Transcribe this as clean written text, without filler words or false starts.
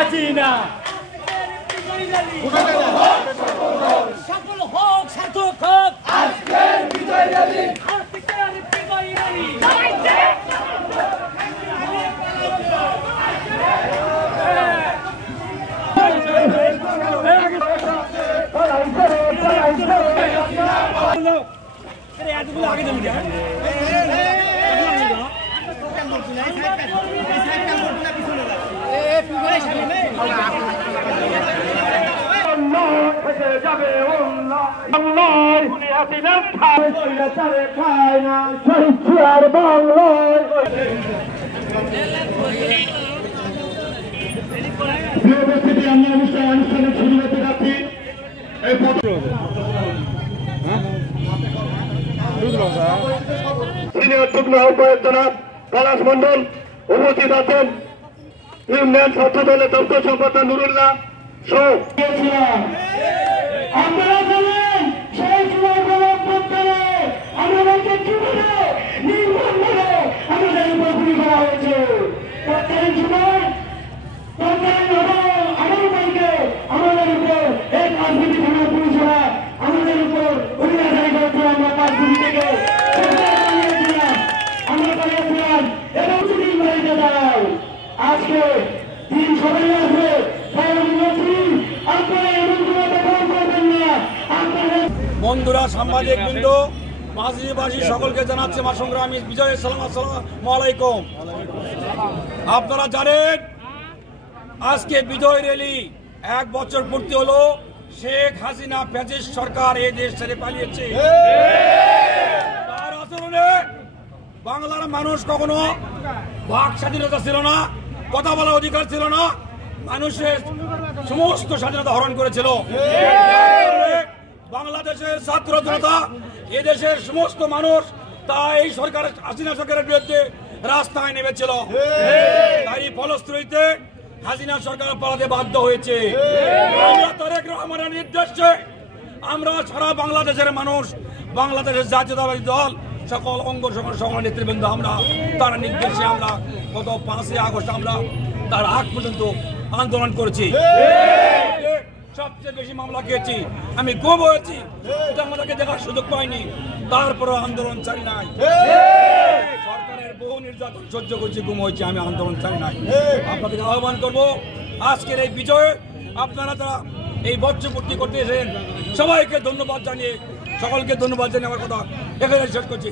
হাসিনা সফল হোক সার্থক হোক আজকের বিজয় র্যালি আজকের বিজয় র্যালি আগে দেবো সিনিয়র যুগ্ম আহ্বায়ক জনাব পলাশ মন্ডল উপস্থিত আছেন। ইউনিয়ন ছাত্র দলের দপ্তর সম্পাদক নুরুল্লাহ সহ আজকে দিন সবাই আসবে বন্ধুরা, সাংবাদিক বৃন্দ, মাঝিবাসী সকলকে জানাচ্ছে মা সংগ্রামী বিজয়ের সালাম। আসসালামু আলাইকুম। আপনারা জানেন আজকে বিজয় র্যালি 1 বছর পূর্তি হলো। শেখ হাসিনা ফ্যাসিস্ট সরকার এই দেশ ছেড়ে পালিয়েছে। তার আচরণে বাংলার মানুষ কখনো বাক স্বাধীনতা ছিল না, কথা বলার অধিকার ছিল না, মানুষের সমস্ত স্বাধীনতা হরণ করেছিল। বাংলাদেশের ছাত্র জনতা, এদেশের সমস্ত মানুষ তা এই সরকার হাসিনা সরকারের বিরুদ্ধে রাস্তায় নেমেছিল। তারই ফলশ্রুতিতে হাসিনা সরকার পালাতে বাধ্য হয়েছে। আমরা তারেক রহমানের নির্দেশে আমরা সারা বাংলাদেশের মানুষ, বাংলাদেশের জাতীয়তাবাদী দল সকল অঙ্গ সকল নেতৃবৃন্দ আমরা তার নির্দেশে আমরা গত 5ই আগস্ট আমরা তার আগ পর্যন্ত আন্দোলন করেছি। সবচেয়ে বেশি মামলা খেয়েছি, আমি গুম হয়েছি, আমাদেরকে দেখার সুযোগ পাইনি, তারপরে আন্দোলন চাই নাই। সরকারের বহু নির্যাতন সহ্য করছি, গুম হয়েছে, আমি আন্দোলন চাই নাই। আপনাদেরকে আহ্বান করবো আজকের এই বিজয়ে আপনারা যারা এই বর্ষপূর্তি করতে এসেছেন সবাইকে ধন্যবাদ জানিয়ে, সকলকে ধন্যবাদ জানিয়ে আমার কথা এখানে শেষ করছি।